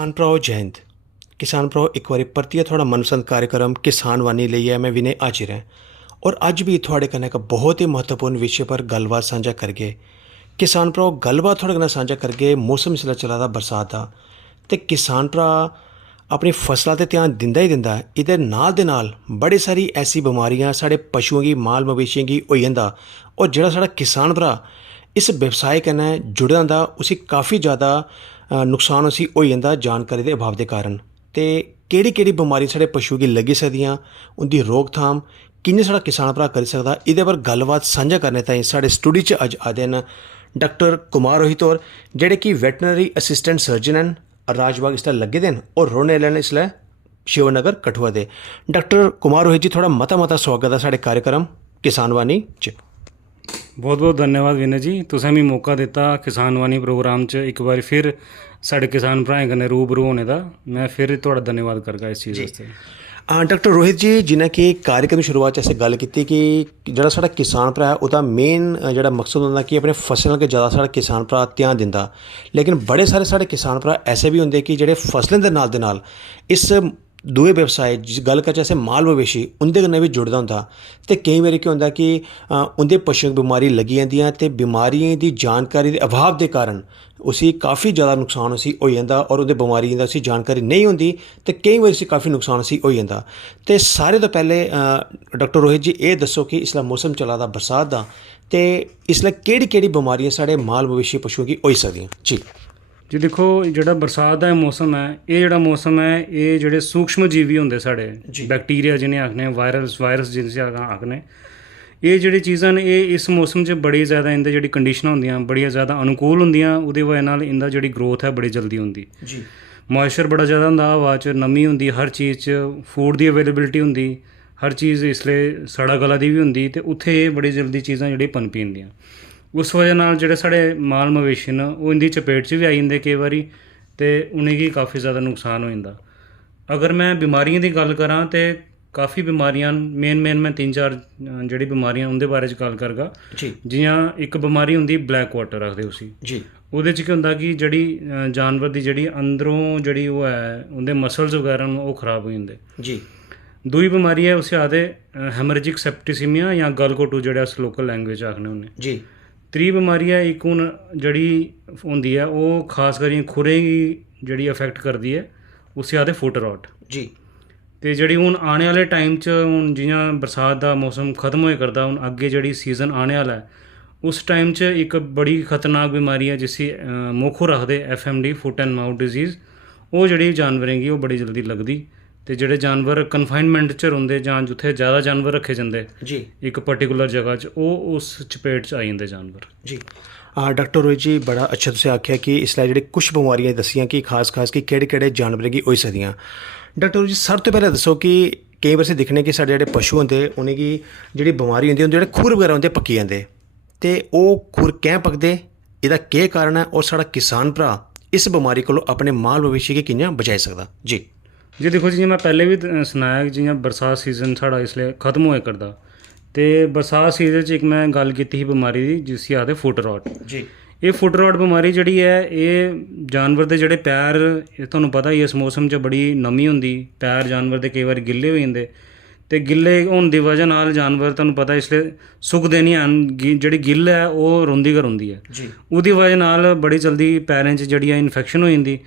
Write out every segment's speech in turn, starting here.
किसान भ्राओ जय हिंद। किसान भ्राओ एक बार परतियै थोड़ा मनपसंद कार्यक्रम किसान वाणी लेइयै मैं विनय हाजिर हैं और अज भी थोड़े कन्नै एक बहुत ही महत्वपूर्ण विषय पर गलबात सांझा करगे। किसान भ्राओ गलबात थोड़े कन्नै सांझा करगे। मौसम इसलै चला दा बरसात दा ते किसान भ्रा अपनी फसलां ते ध्यान दिंदा ही दिंदा। एह्दे नाल दे नाल बड़ी सारी ऐसी बमारियां साढ़े पशुओं गी माल मवेशियें गी होई जंदा और जेह्ड़ा साढ़ा किसान भ्रा इस व्यवसाय कन्नै जुड़े दा होंदा उसी काफ़ी ज़्यादा नुकसान उसी होई जंदा जानकारी दे अभाव दे कारण। ते केह्ड़ी केह्ड़ी बमारी साढ़े पशु गी लग्गी सकदियां, उंदी रोकथाम कि'यां साढ़ा किसान भ्रा करी सकदा, एह्दे पर गल्लबात सांझा करने ताईं साढ़े स्टूडियो च अज्ज आए दे न डाक्टर कुमार रोहित होर, जेह्ड़े कि वैटनरी असिस्टेंट सर्जन न, राजबाग इसलै लग्गे दे न और रौह्ने आह्ले न इसलै शिवनगर कठुआ दे। डाक्टर कुमार रोहित जी, थोड़ा मता मता स्वागत है साढ़े कार्यक्रम किसान वाणी च। बहुत बहुत धन्यवाद विनय जी, तुसें मी मौका दिता किसान वाणी प्रोग्राम च एक बार फिर साढ़े किसान भ्राएं कन्नै रूबरू होने का। मैं फिर थोड़ा धन्यवाद करगा इस चीज़ वास्ते। डॉक्टर रोहित जी, जि'यां कि कार्यक्रम की शुरुआत असें गल कीती कि जेह्ड़ा साढ़ा किसान भ्रा है ओह्दा मेन जेह्ड़ा मकसद होंदा कि अपने फसल के ज़्यादा साढ़ा किसान भ्रा ध्यान दिंदा। लेकिन बड़े सारे साढ़े किसान भ्रा ऐसे भी होंदे कि जेह्ड़े फसलें दे नाल इस दूए व्यवसाय जिस गल करचै असें माल मवेशी उं'दे कन्नै बी जुड़े दा होंदा। ते केईं बारी केह् होंदा कि उं'दे पशुएं गी बमारी लग्गी जंदियां ते बीमारियें दी जानकारी दे अभाव दे कारण उसी काफ़ी ज़्यादा नुकसान उसी होई जंदा और उं'दे बमारियें दा उसी जानकारी नहीं होंदी ते केईं बारी उसी काफ़ी नुकसान उसी होई जंदा। ते सारे तो पैह्ले डाक्टर रोहित जी एह् दस्सो कि इसलै मौसम चला दा बरसात दा ते इसलै केह्ड़ी केह्ड़ी बमारियां साढ़े माल मवेशी पशुओं गी होई सकदियां जी। जी देखो, जेह्ड़ा बरसात दा मौसम है, एह् जेह्ड़ा मौसम है एह् जेह्ड़े सूक्ष्म जीवी होंदे साढ़े बैक्टीरिया जिन्हें आखने, वायरस जिसे आखने, एह् जेह्ड़ी चीज़ां न एह् इस मौसम च बड़ी ज़्यादा इं'दी जेह्ड़ी कंडीशनां होंदियां बड़ियां ज़्यादा अनुकूल होंदियां। ओह्दी वजह नाल इं'दा जेह्ड़ी ग्रोथ है बड़ी जल्दी होंदी। मॉइस्चर बड़ा ज़्यादा होंदा, हवा च नमी होंदी, हर चीज़ च फूड दी अवेलेबिलिटी होंदी, हर चीज़ इसलिए सड़ा गला दी भी होंदी ते उत्थे एह् बड़ी जल्दी चीज़ां जेह्ड़ी पनपी जंदियां। उस वजह नाल जेह्ड़े साढ़े माल मवेशी न ओह् इं'दी चपेट च भी आई जंदे केईं बारी ते उ'नेंगी काफ़ी ज़्यादा नुकसान हो जंदा। अगर मैं बीमारियें दी गल्ल करां ते काफ़ी बीमारियां मेन मैं 3-4 जेह्ड़ी बीमारियां उं'दे बारे च गल्ल करगा। जियां एक बीमारी होंदी ब्लैक वाटर आखदे उसी जी। ओह्दे च केह् होंदा कि जेह्ड़ी जानवर दी जेह्ड़ी अंदरों जेह्ड़ी ओह् है उं'दे मसल्स बगैरा न ओह् खराब हो जंदे जी। दूई बीमारी है उसी आखदे हैमरेजिक सेप्टिसीमिया जां गलघोटू जेह्ड़े अस लोकल लैंग्वेज च आखने होन्ने जी। त्री बीमारी है एक हून जेह्ड़ी होंदी है ओह् खास करियै खुरें गी जेह्ड़ी अफेक्ट करदी है, उसी आखदे फुट रॉट जी। ते जेह्ड़ी हून आने आह्ले टाइम च हून जियां बरसात दा मौसम खत्म होए करदा, हून अग्गें जेह्ड़ी सीज़न आने आह्ला है उस टाइम च एक बड़ी खतरनाक बीमारी है जिसी मोखुर आखदे, FMD foot and mouth disease. ओह् जेह्ड़ी जानवरें गी ओह् बड़ी जल्दी लगदी ते जेह्ड़े जानवर कन्फाइनमेंट च रौंह्दे जां जित्थै ज़्यादा जानवर रखे जंदे जी एक पर्टिकुलर जगह च ओह् उस चपेट च आई जंदे जानवर जी। डॉक्टर रोहित जी, बड़ा अच्छा तुसें आखेआ कि इसलै जेह्ड़ी कुछ बमारियां दस्सियां कि खास कि केह्ड़े केह्ड़े जानवरें गी होई सकदियां। डाक्टर रोहित जी, सब तो पैह्लें दस्सो कि केईं बार असें दिक्खने कि साढ़े जेह्ड़े पशु होंदे उ'नेंगी जेह्ड़ी बमारी होंदी उं'दे जेह्ड़े खुर बगैरा होंदे पक्की जंदे ते ओह् खुर कैं पकदे, एह्दा केह् कारण है और साढ़ा किसान भ्रा इस बमारी कोलों अपने माल मवेशी गी कि'यां बचाई सकदा जी। जी देखो, जियां मैं पैह्ले भी सनाया कि जियां बरसात सीज़न साढ़ा इसलै खत्म होए करदा ते बरसात सीज़न च एक मैं गल्ल कीती ही बमारी दी जिसी आखदे फुट रॉट जी। एह् फुट रॉट बमारी जेह्ड़ी है एह् जानवर दे जेह्ड़े पैर, तुहानूं पता ही इस मौसम च बड़ी नमी होंदी, पैर जानवर दे केईं बारी गिल्ले होई जंदे ते गिल्ले होने दी वजह नाल जानवर तुहानूं पता इसलै सुकदे निं हैन, जेह्ड़ी गिल्ल है ओह् रौंह्दी गै रौंह्दी है जी। ओह्दी वजह नाल बड़ी जल्दी पैरें च जेह्ड़ी इन्फेक्शन हो जंदी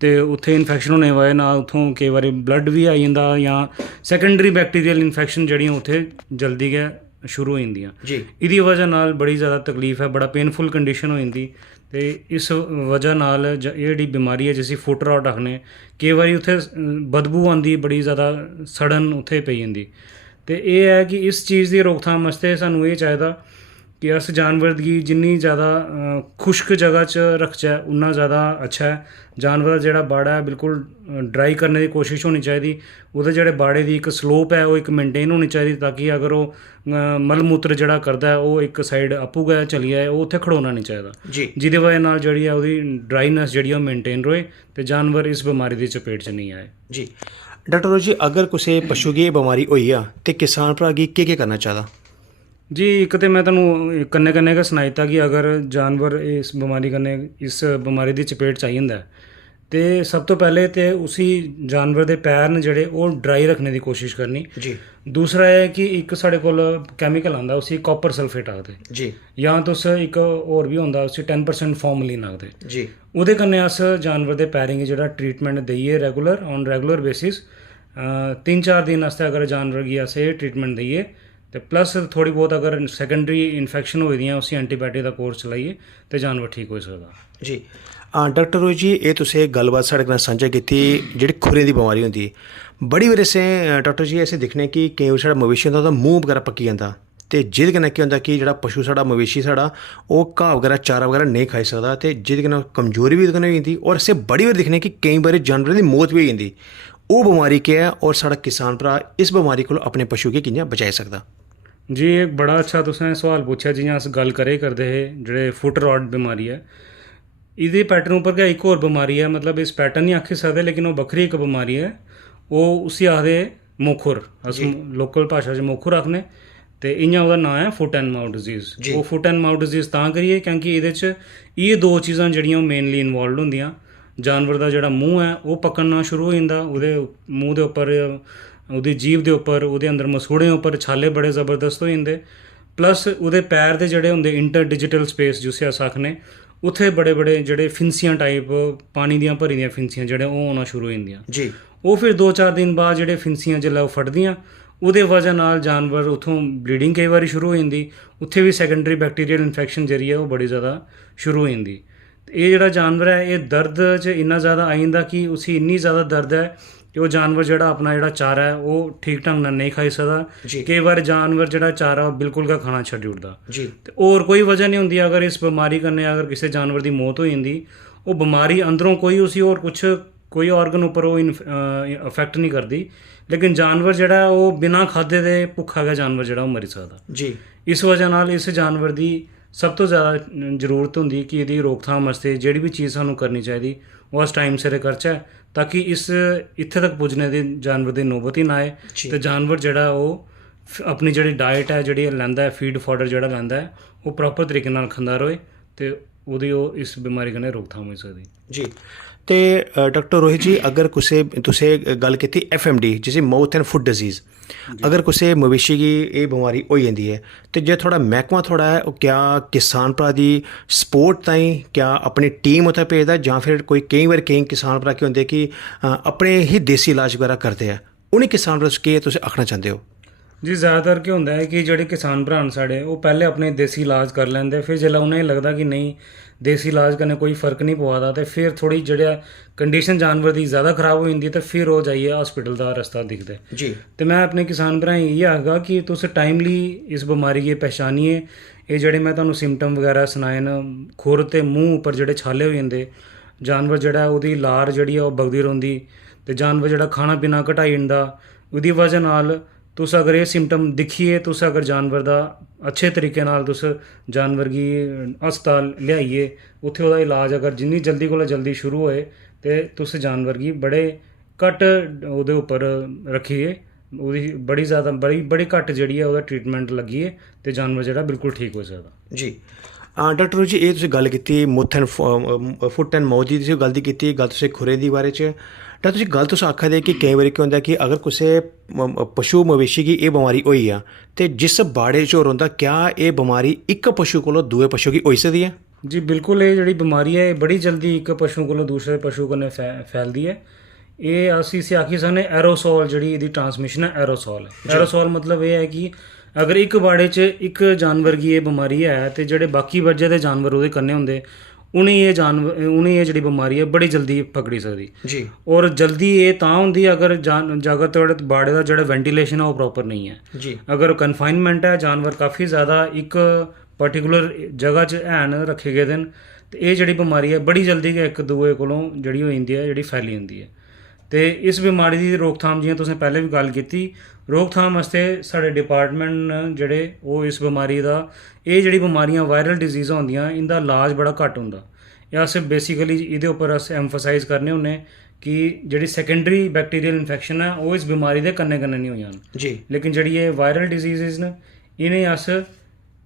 ते उत्थे इन्फेक्शन होने दी वजह नाल उत्थों केईं बारी ब्लड भी आई जंदा जां सैकेंडरी बैक्टीरियल इन्फेक्शन जेह्ड़ियां उत्थे जल्दी गै शुरू हो जंदियां जी। एह्दी वजह नाल बड़ी ज़्यादा तकलीफ है, बड़ा पेनफुल कंडीशन हो जंदी ते इस वजह नाल एह् जेह्ड़ी बीमारी है जिसी फुट रॉट आखने, केईं बारी उत्थे बदबू आंदी बड़ी ज़्यादा, सड़न उत्थे पेई जंदी। ते एह् है कि इस चीज़ दी रोकथाम आस्तै सानूं एह् चाहिदा कि अस जानवर गी जिन्नी ज़्यादा खुश्क जगह च रखचै उन्ना ज़्यादा अच्छा है। जानवर दा जेह्ड़ा बाड़ा है बिल्कुल ड्राई करने की कोशिश होनी चाहिदी, ओह्दे जेह्ड़े बाड़े दी एक स्लोप है ओह् एक मेनटेन होनी चाहिदी ताकि अगर ओह् मल मूत्र जेह्ड़ा करदा है ओह् एक साइड आपूं गै चली जाए, ओह् उत्थै खड़ोना नहीं चाहिदा जी। जेह्दी वजह नाल जेह्ड़ी है ओह्दी ड्राईनैस जेह्ड़ी ओह् मेनटेन रहे ते जानवर इस बमारी दी चपेट च नहीं आए जी। डाक्टर रोहित जी, अगर कुसै पशु गी एह् बमारी होई जा ते किसान भ्रा गी केह् केह् करना चाहिदा जी। एक तो मैं तुहानूं कन्नै गै सनाई दित्ता कि अगर जानवर इस बमारी कन्नै इस बमारी दी चपेट च आई जंदा है ते सब तो पहले ते उसी जानवर दे पैर न जेह्ड़े ओह् ड्राई रखने दी कोशिश करनी। जी दूसरा है कि इक साढ़े कोल कैमिकल आंदा उसी कॉपर सल्फेट आखदे, जी जां तुस इक होर बी होंदा उसी 10% फॉर्मलिन आखदे। जी ओह्दे कन्नै अस जानवर दे पैरें गी जेह्ड़ा ट्रीटमेंट देइयै रेगुलर बेसिस 3-4 दिन आस्तै अगर जानवर गी अस एह् ट्रीटमेंट देइयै ते प्लस थोड़ी बहुत अगर सैकेंडरी इन्फेक्शन होई दियां उसी एंटीबायोटिक दा कोर्स चलाइयै ते जानवर ठीक होई सकदा। जी डॉक्टर रोहित जी एह् तुसें गल्लबात साढ़े कन्नै सांझा कीती जेह्ड़ी खुरें दी बमारी होंदी बड़ी बारी असें डॉक्टर जी असें दिक्खने कि केईं बारी साढ़ा मवेशी होंदा ओह्दा मूंह बगैरा पक्की जंदा ते जेह्दे कन्नै केह् होंदा कि जेह्ड़ा पशु साढ़ा मवेशी साढ़ा ओह् घाऽ बगैरा चारा बगैरा नेईं खाई सकदा ते जेह्दे कन्नै कमजोरी बी ओह्दे कन्नै होई जंदी और असें बड़ी बारी दिक्खने कि केईं बारी जानवरें दी मौत बी होई जंदी। ओह् बमारी केह् ऐ और साढ़ा किसान भ्रा इस बमारी कोला अपने पशु गी कि'यां बचाई सकदा? जी एक बड़ा अच्छा तुसें सवाल पुच्छेआ। जि'यां अस गल्ल करे करदे हे जेह्ड़े फुट रॉट बमारी है एह्दे पैटर्न उप्पर गै इक होर बमारी है, मतलब इस पैटर्न नहीं आखी सकदे लेकिन ओह् बक्खरी इक बमारी है। ओह् उसी आखदे मोखुर, अस लोकल भाशा च मोखुर आखने ते इ'यां ओह्दा नांऽ है foot and mouth disease. Oh foot and mouth disease तां करियै क्योंकि एह्दे च एह् दो चीज़ां जेह्ड़ियां ओह् मेनली इन्वॉल्व होंदियां। जानवर दा जेह्ड़ा मूंह है ओह् पकड़ना शुरू होई जंदा, ओह्दे मूंह दे उप्पर ओह्दी जीभ दे उप्पर ओह्दे अंदर मसूड़ें उप्पर छाले बड़े ज़बरदस्त होई जंदे। प्लस ओह्दे पैर दे जेह्ड़े होंदे इंटर डिजिटल स्पेस जिसी अस आखने उत्थे बड़े बड़े जेह्ड़े फिंसियां टाइप पानी दियां भरी दियां फिंसियां जेह्ड़े ओह् होना शुरू होई जंदियां। जी ओह् फिर 2-4 दिन बाद जेह्ड़े फिंसियां जेल्लै ओह् फटदियां ओह्दे वजह नाल जानवर उत्थों ब्लीडिंग केईं बारी शुरू हो जंदी, उत्थे भी सैकेंडरी बैक्टीरियल इन्फेक्शन जेह्ड़ी ऐ ओह् बड़ी ज़्यादा शुरू हो जंदी। एह् जेह्ड़ा जानवर है एह् दर्द च इन्ना ज़्यादा आई जंदा कि उसी इन्नी ज़्यादा दर्द है कि ओह् जानवर जेह्ड़ा अपना जेह्ड़ा चारा है ओह् ठीक ढंग नाल नहीं खाई सकदा। केईं बार जानवर जेह्ड़ा चारा ओह् बिल्कुल गै खाना छड्डी ओड़दा। ते होर कोई वजह नहीं होंदी अगर इस बमारी कन्नै अगर किसी जानवर दी मौत हो जंदी ओह् बमारी अंदरों कोई उसी होर कुछ कोई ऑर्गन उप्पर ओह् अफेक्ट नहीं करदी, लेकिन जानवर जेह्ड़ा है ओह् बिना खाद्धे दे भुक्खा गै जानवर जेह्ड़ा ओह् मरी सकदा। जी इस वजह नाल इस जानवर दी सब तो ज़्यादा जरूरत होंदी कि एह्दी रोकथाम आस्तै जेह्ड़ी भी चीज़ सानूं करनी चाहिदी ओह् अस टाइम सिर करचै ताकि इस इत्थे तक पुज्जने दी जानवर दी नौबत ही ना आए ते जानवर जेह्ड़ा ओह् अपनी जेह्ड़ी डाइट है जेह्ड़ी लैंदा है फीड फॉडर जेह्ड़ा लैंदा है ओह् प्रॉपर तरीके नाल खंदा रहे ते ओह्दी ओह् इस बमारी कन्नै रोकथाम होई सकदी। जी ते डॉक्टर रोहित जी अगर कुसै तुसें गल्ल कीती FMD जिसी माउथ एंड फुट डिजीज़, अगर कुसै मवेशी गी एह् बमारी होई जंदी है ते जे थोड़ा मैह्कमा थोड़ा है ओह् क्या किसान भ्रा दी सपोर्ट ताईं क्या अपनी टीम उत्थै भेजदा जां फिर कोई केईं बार केईं किसान भ्रा केह् होंदे कि अपने ही देसी इलाज बगैरा करदे आ, उ'नें किसान भ्रा केह् तुस आखना चाहंदे हो? जी ज़्यादातर केह् होंदा है कि जेह्ड़े किसान भ्रा न साढ़े ओह् पैह्ले अपने देसी इलाज कर लैंदे, फिर जेल्लै उ'नेंगी लगदा कि नेईं देसी इलाज कन्नै कोई फ़र्क नहीं पवा दा ते फिर थोड़ी जेह्ड़ा कंडीशन जानवर दी ज़्यादा ख़राब हो जंदी ते फिर ओह् जाइयै हॉस्पिटल दा रस्ता दिखदे। जी ते मैं अपने किसान भ्राएं गी इ'यै आखगा कि तुस टाइमली इस बमारी गी पहचानिए। एह् जेह्ड़े मैं तुहानूं सिम्पटम वगैरा सनाए न, खुर ते मूंह उप्पर जेह्ड़े छाले होई जंदे, जानवर जेह्ड़ा ओह्दी लार जेह्ड़ी ऐ ओह् बगदी रौंह्दी ते जानवर जेह्ड़ा खाना पीना घटाई जंदा, ओह्दी वजह नाल तुस अगर एह् सिम्पटम दिक्खिए तुस अगर जानवर दा अच्छे तरीके नाल तुस जानवर गी हस्पताल लेआइए उत्थे ओह्दा इलाज अगर जिन्नी जल्दी कोला जल्दी शुरू होए ते तुस जानवर गी बड़े घट्ट ओह्दे उप्पर रखिए, ओह्दी बड़ी ज़्यादा बड़ी घट्ट जेह्ड़ी ऐ ओह्दा ट्रीटमेंट लग्गिए ते जानवर जेह्ड़ा बिल्कुल ठीक हो सकदा। जी डॉक्टर जी एह् तुसें गल्ल कीती mouth and foot and mouth दी तुसें गल्ल कीती, गल्ल तुसें खुरें दी बारे च डॉक्टर जी गल्ल तुस आखा दे कि केईं बारी केह् होंदा कि अगर कुसै पशु मवेशी गी एह् बमारी होई जा ते जिस बाड़े च ओह् रौंह्दा क्या एह् बमारी इक पशु कोला दूए पशु गी होई सकदी है? जी बिल्कुल, एह् जेह्ड़ी बमारी है एह् बड़ी जल्दी इक पशु कोला दूसरे पशु कन्नै फैलदी है। एह् अस इसी आखी सकने एरोसोल, जेह्ड़ी एह्दी ट्रांसमिशन है एरोसोल है। एरोसोल मतलब एह् है कि अगर इक बाड़े च इक जानवर गी एह् बमारी है ते जेह्ड़े बाकी बज्जे दे जानवर ओह्दे कन्नै होंदे उ'नेंगी एह् जेह्ड़ी बमारी है बड़ी जल्दी पकड़ी सकदी। जी और जल्दी एह् तां होंदी अगर अगर थोड़े बाड़े दा जेह्ड़ा वेंटिलेशन है ओह् प्रॉपर नहीं है। जी अगर कन्फाइनमेंट है जानवर काफ़ी ज़्यादा इक पर्टिकुलर जगह च हैन रखे गेदे न ते एह् जेह्ड़ी बमारी है बड़ी जल्दी गै इक दूए कोलों जेह्ड़ी होई जंदी है, जेह्ड़ी फैली जंदी है। ते इस बमारी दी रोकथाम जि'यां तुसें पैह्लें बी गल्ल कीती, रोकथाम आस्तै साढ़े डिपार्टमेंट न जेह्ड़े ओह् इस बमारी दा एह् जेह्ड़ी बमारियां वायरल डिजीज़ होंदियां इंदा इलाज बड़ा घट्ट होंदा। एह् अस बेसिकली एह्दे उप्पर अस एम्फोसाइज करने होन्ने कि जेह्ड़ी सैकेंडरी बैक्टीरियल इन्फेक्शन है ओह् इस बमारी दे कन्नै कन्नै नहीं होई जान। जी लेकिन जेह्ड़ी एह् वायरल डिजीज़ न इ'नें अस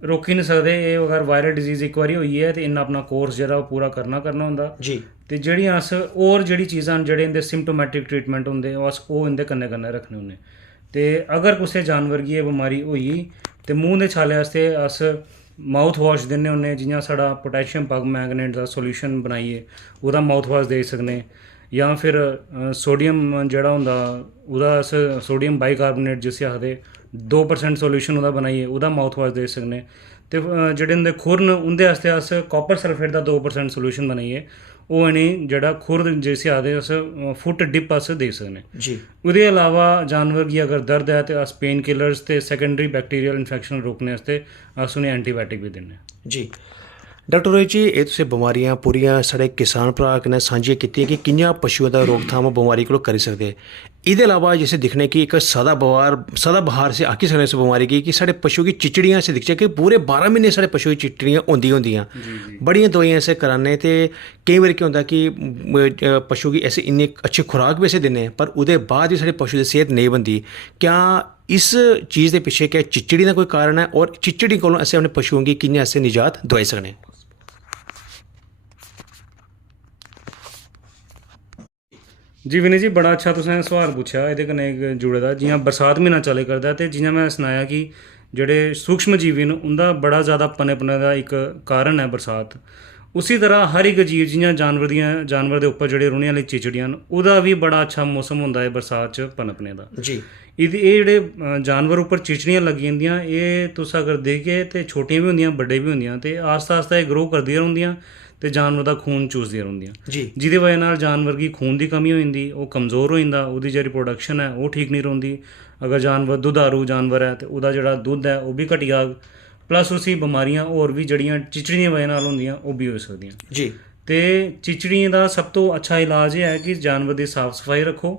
रोकी नहीं सकदे एह् अगर वायरल डिजीज़ इक बारी होई है ते इन्नै अपना कोर्स जेह्ड़ा ओह् पूरा करना होंदा जी ते जेह्ड़ियां अस होर जेह्ड़ी चीज़ां न जेह्ड़े इंदे सिम्पटोमैटिक ट्रीटमेंट होंदे ओह् इंदे कन्नै कन्नै रक्खने होन्ने ते अगर कुसै जानवर गी एह् बमारी होई ते मूंह दे छाले आस्तै अस माउथ वाश दिन्ने होन्ने जियां साढ़ा पोटैशियम परमैंगनेट दा सोल्यूशन बनाइयै ओह्दा माउथ वाश देई सकने जां फिर सोडियम जेह्ड़ा होंदा ओह्दा अस सोडियम बाइकार्बोनेट जिसी आखदे 2% सोल्यूशन ओह्दा बनाइयै ओह्दा माउथ वाश देई सकने ते जेह्ड़े उंदे खुर न उंदे आस्तै अस कॉपर सल्फेट दा 2% सोल्यूशन बनाइयै ओह् इ'नेंगी जेह्ड़ा खुर जिसी आखदे अस फुट डिप अस देई सकने जी ओह्दे अलावा जानवर गी अगर दर्द है ते अस पेन किलर्स ते सैकेंडरी बैक्टीरियल इन्फेक्शन रोकने आस्तै अस उ'नेंगी एंटीबायोटिक भी दिन्ने जी डॉक्टर रोहित जी एह् तुसें बमारियां पूरियां साढ़े किसान भ्राऽ कन्नै सांझियां कीतियां कि कि'यां पशुएं दा रोकथाम बमारी कोला करी सकदे एह्दे अलावा जिसे दिक्खने कि इक सदाबहार से आखी सकने इस बमारी कि साढ़े पशु की चिचड़ियां अस दिखचै कि पूरे 12 म्हीने साढ़े पशु की चिचड़ियां होंदियां बड़ियां दवाइयां अस कराने ते केईं बारी केह् होंदा कि पशु गी अस इन्नी अच्छी खुराक भी अस दिन्ने पर ओह्दे बाद बी साढ़े पशु दी सेह्त नेईं बनदी क्या इस चीज़ के पिछे क्या चिचड़ी का कोई कारण है और चिचड़ी को अस अपने पशुओं की कि'यां अस निजात दोआई सकने जी विनय जी बड़ा अच्छा तुसें सवाल पुच्छेआ एह्दे कन्नै जुड़े दा जियां बरसात म्हीना चले करदा ते जियां मैं सनाया कि जेह्ड़े सूक्ष्म जीवी न उंदा बड़ा ज़्यादा पनपने दा इक कारण है बरसात उसी तरह हर इक जीव जियां जानवर दे उप्पर जेह्ड़े रौह्ने आह्ली चिचड़ियां न ओह्दा भी बड़ा अच्छा मौसम होंदा है बरसात च पनपने दा जी एह् जेह्ड़े जानवर उप्पर चिचड़ियां लग्गी जंदियां एह् तुस अगर दिखगे ते छोटियां भी होंदियां बड्डे भी होंदियां ते आस्ता आस्ता एह् ग्रो करदियां रौंह्दियां ते जानवर दा खून चूसदियां रौंह्दियां जी जिहदी वजह नाल जानवर गी खून दी कमी होई जंदी ओह् कमज़ोर होई जंदा ओह्दी जेह्ड़ी प्रोडक्शन है ओह् ठीक नहीं रौंह्दी अगर जानवर दुधारू जानवर है ते ओह्दा जेह्ड़ा दुद्ध है ओह् भी घटी जाग प्लस उसी बमारियां होर भी जेह्ड़ियां चिचड़ियें दी वजह नाल होंदियां ओह् भी होई सकदियां जी ते चिचड़ियें दा सब तो अच्छा इलाज एह् है कि जानवर दी साफ सफाई रक्खो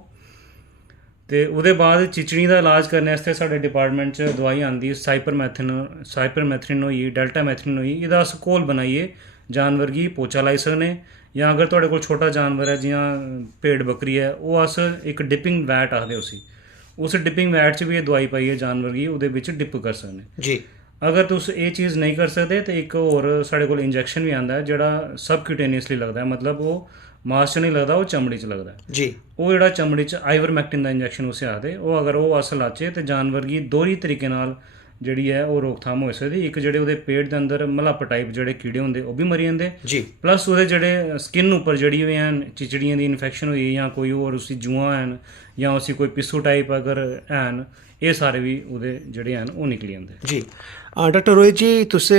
ते ओह्दे बाद चिचड़ियें दा इलाज करने आस्तै साढ़े डिपार्टमेंट च दवाई आंदी साइपरमेथ्रिन होई डेल्टामेथ्रिन होई एह्दा अस घोल बनाइयै जानवर गी पोचा लाई सकने जां अगर तुहाड़े कोल छोटा जानवर है जियां भेड़ बकरी है ओह् अस इक डिपिंग वैट आखदे उस डिपिंग वैट च भी एह् दवाई पाइयै जानवर गी ओह्दे बिच डिप करी सकने जी अगर तुस एह् चीज़ नहीं कर सकदे ते इक होर साढ़े कोल इंजैक्शन भी आंदा है जेह्ड़ा सबक्यूटेनियसली लगदा है मतलब ओह् मास च नहीं लगदा ओह् चमड़ी च लगदा है जी ओह् जेह्ड़ा चमड़ी च आइवरमैक्टिन दा इंजैक्शन उसी आखदे ओह् अगर ओह् अस लाचै ते जानवर गी दोहरी तरीके नाल जेह्ड़ी है ओह् रोकथाम होई सकदी इक जेह्ड़े ओह्दे पेट दे अंदर मलाप टाइप जेह्ड़े कीड़े होंदे ओह् भी मरी जंदे जी प्लस ओह्दे जेह्ड़े स्किन उप्पर जेह्ड़ी बी हैन चिचड़ियें दी इन्फेक्शन होई जां कोई होर उसी जुआं हैन जां उसी कोई पिस्सू टाइप अगर हैन एह् सारे भी ओह्दे जेह्ड़े हैन ओह् निकली जंदे जी डॉक्टर रोहित जी तुस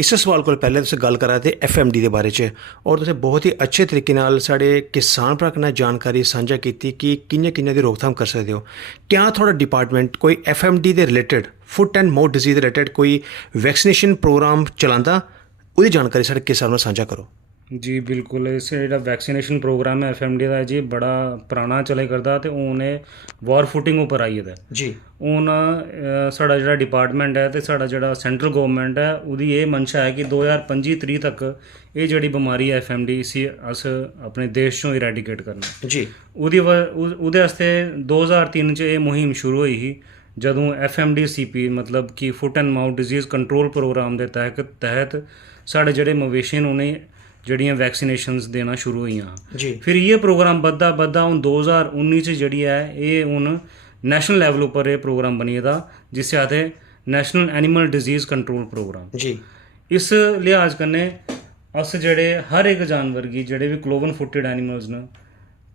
इस सवाल को पहले तुस गल करा दे FMD के बारे च और तुसें बहुत ही अच्छे तरीके नाल साढ़े किसान भ्राऽ कन्नै जानकारी सांझा की कि कि'यां कि'यां दी रोकथाम कर सकते हो क्या थोड़ा डिपार्टमेंट कोई FMD they related foot and mouth disease they related कोई वैक्सीनेशन प्रोग्राम चलांदा ओह्दी जानकारी साढ़े किसान नाल सांझा करो जी बिल्कुल इस जेह्ड़ा वैक्सीनेशन प्रोग्राम है FMD दा जी बड़ा पराना चले करदा ते हून एह् वॉर फुटिंग उप्पर आई गेदा जी हून साढ़ा जेह्ड़ा डिपार्टमेंट है ते साढ़ा जेह्ड़ा सेंट्रल गौरमेंट है ओह्दी एह् मंशा है कि 2025-30 तक एह् जेह्ड़ी बमारी है FMD इसी अस अपने देश चों इरेडिकेट करना जी ओह्दे आस्तै 2003 च एह् मुहिम शुरू होई ही जदों FMD-CP मतलब कि foot and mouth disease control programme दे तैह्त साढ़े जेह्ड़े मवेशी न उ'नें जेह्ड़ियां वैक्सीनेशंस देना शुरू होइयां जी फिर इ'यै प्रोग्राम बधदा हून 2019 च जेह्ड़ी है एह् हून नेशनल लेवल उप्पर एह् प्रोग्राम बनी गेदा जिसी आखदे national animal disease control programme जी इस लिहाज कन्नै अस जेह्ड़े हर इक जानवर गी जेह्ड़े बी क्लोवन फुटेड एनिमल्स न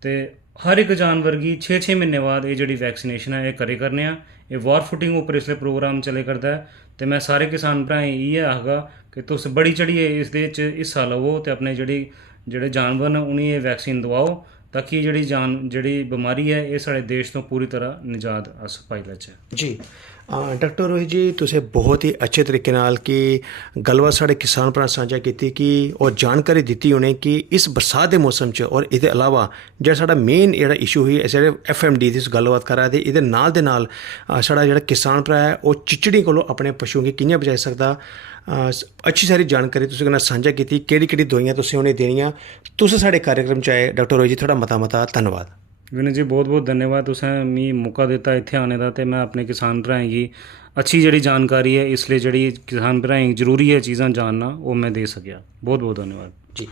ते हर इक जानवर गी 6-6 म्हीने बाद एह् जेह्ड़ी वैक्सीनेशन है एह् करे करने आं एह् वॉर फुटिंग उप्पर इसलै प्रोग्राम चले करदा है ते मैं सारे किसान भ्राएं इ'यै आखगा कि तुस बड़ी चढ़ियै इसदे च हिस्सा लवो ते अपने जेह्ड़े जानवर न उ'नेंगी एह् वैक्सीन दोआओ ताकि जेह्ड़ी बमारी है एह् साढ़े देश तो पूरी तरह निजात अस पाई लैचै जी डॉक्टर रोहित जी तुसें बहुत ही अच्छे तरीके नाल कि गलबात साढ़े किसान भ्राऽ सांझा कीती कि और जानकारी दित्ती उ'नें कि इस बरसात के मौसम च और एह्दे अलावा जेह्ड़ा साढ़ा मेन जेह्ड़ा इशू ही जेह्ड़े FMD दी गल्लबात करा दे एह्दे नाल दे नाल साढ़ा जेह्ड़ा किसान भ्राऽ है ओह् चिचड़ी कोलों अपने पशुओं गी कि'यां बचाई सकदा अच्छी सारी जानकारी तुसें कन्नै सांझा कीती केह्ड़ी दवाइयां तुसें उ'नेंगी देनियां तुस साढ़े कार्यक्रम च आए डॉक्टर रोहित जी थोड़ा मता धन्नवाद विनय जी बहुत बहुत धन्यवाद तुसें मिगी मौका दित्ता इत्थै आने दा ते मैं अपने किसान भ्राएं गी अच्छी ਜਿਹੜੀ ਜਾਣਕਾਰੀ ਹੈ ਇਸ ਲਈ ਜਿਹੜੀ ਕਿਸਾਨ ਭਰਾਵਾਂ ਜ਼ਰੂਰੀ ਹੈ ਚੀਜ਼ਾਂ ਜਾਣਨਾ ਉਹ ਮੈਂ ਦੇ ਸਕਿਆ। ਬਹੁਤ ਬਹੁਤ ਧੰਨਵਾਦ ਜੀ।